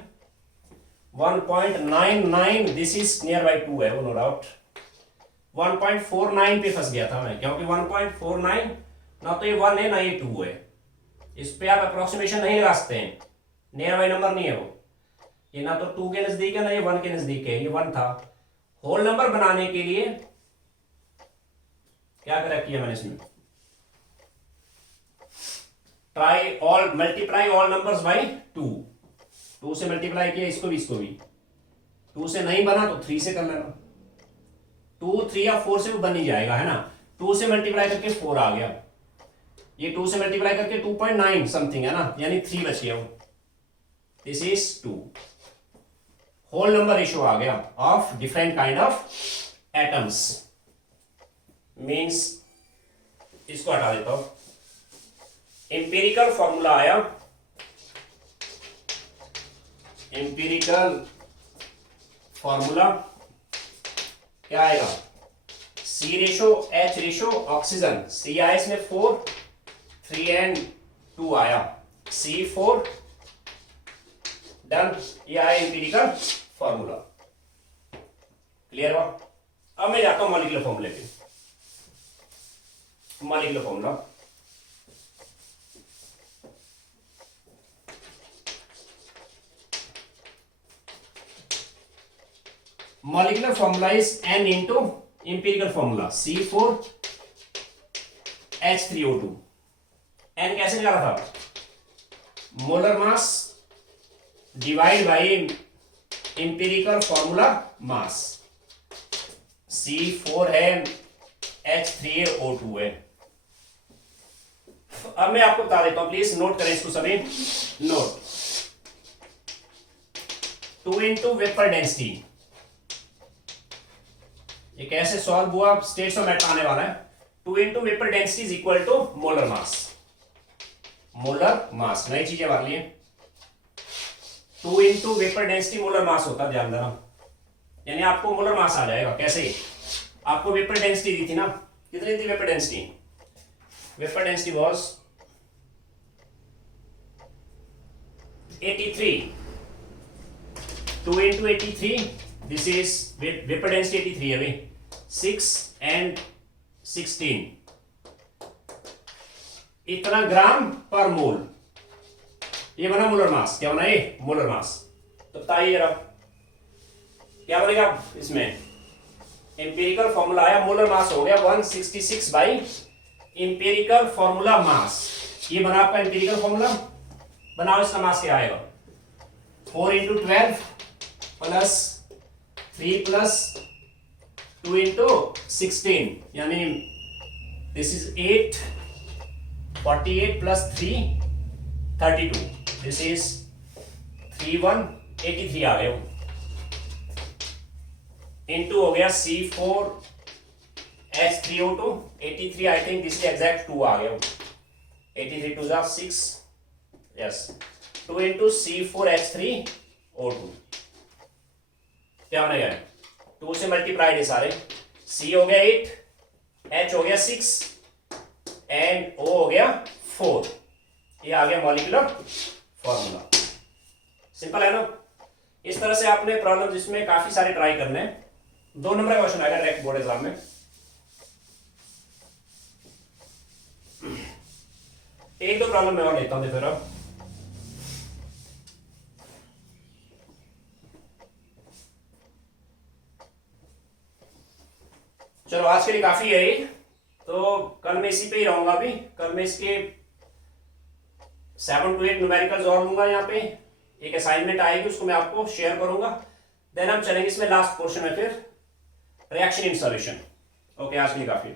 1.99 दिस इज नियर बाई 2 है वो, नो डाउट 1.49 पे फंस गया था मैं, क्योंकि 1.49 ना तो ये 1 है ना ये 2 है, इस पे आप अप्रोक्सीमेशन नहीं लगा सकते हैं, नियर बाई नंबर नहीं है वो, ये ना तो 2 के नजदीक है ना ये 1 के नजदीक है, ये 1 था, होल नंबर बनाने के लिए क्या करेक्ट किया मैंने इसमें, try all multiply all numbers by 2 से मल्टीप्लाई किया इसको भी 2 से नहीं बना तो 3 से कर लेना, 2 3 या 4 से वो बन ही जाएगा है ना, 2 से मल्टीप्लाई करके 4 आ गया, ये 2 से मल्टीप्लाई करके 2.9 समथिंग है ना, यानी 3 बच गया वो, this is 2, whole number ratio आ गया of different kind of atoms, means इसको हटा देता हूं, एम्पिरिकल फॉर्मूला आया, एम्पिरिकल फॉर्मूला क्या आएगा, C ratio H ratio oxygen, C आया इसमें 4 3 एंड 2 आया, C4 डन, ये आया एम्पिरिकल फॉर्मूला, क्लियर हुआ। अब मैं जाता हूं मॉलिक्यूलर फॉर्मूले पे, molecular formula molecular formula is N into empirical formula C4 H3O2, N कैसे निकाला था, molar mass divide by empirical formula mass, C4 है H3O2 है, अब मैं आपको बता देता हूं, प्लीज नोट करें इसको सभी, नोट 2 into वेपर डेंसिटी, ये कैसे सॉल्व हुआ, स्टेट्स ऑफ मैटर आने वाला है, 2 into vapour density is equal to molar mass, molar mass नई चीजें मार लिए, 2 into vapour density molar mass होता है, ध्यान देना, यानी आपको मोलर मास आ जाएगा, कैसे, आपको वेपर डेंसिटी दी थी ना, कितनी थी vapour density, vapour density was 83, 2 into 83 this is vapour density 83 है भाई, 6 and 16 इतना ग्राम पर मोल, ये बना मोलर मास, क्या बना ये मोलर मास, तो बताइए जरा क्या बनेगा इसमें। एम्पिरिकल फॉर्मूला आया, मोलर मास हो गया 166 बाई एम्पिरिकल फॉर्मूला मास। ये बना आपका एम्पिरिकल फॉर्मूला। बनाओ, इसका मास क्या आएगा 4 इंटू 12 प्लस 3 प्लस 2 इंटू 16, यानी this is 8 48 plus 3 32, this is 3183 आ गया। इंटू हो गया C4H3O2 83, I think this is exact 2 आ गया। 83 2 6, यस 2 इंटू C4H3O2 क्या बनेगा 2 से मल्टीप्लाइड है सारे। C हो गया 8, H हो गया 6 एंड O हो गया 4। ये आ गया मॉलिक्यूलर फॉर्मूला। सिंपल है ना। इस तरह से आपने प्रॉब्लम जिसमें काफी सारे ट्राई करने हैं। 2 नंबर का क्वेश्चन आएगा डायरेक्ट बोर्ड एग्जाम में। एक दो प्रॉब्लम मैं और लेता हूं फिर। अब चलो आज के लिए काफी है ये, तो कल मैं इसी पे ही रहूंगा। अभी कल मैं इसके 7 to 8 न्यूमेरिकल्स और लूंगा। यहाँ पे एक असाइनमेंट आएगी, उसको मैं आपको शेयर करूंगा। देन हम चलेंगे इसमें लास्ट पोर्शन में फिर रिएक्शन इन सॉल्यूशन। ओके, आज के लिए काफी।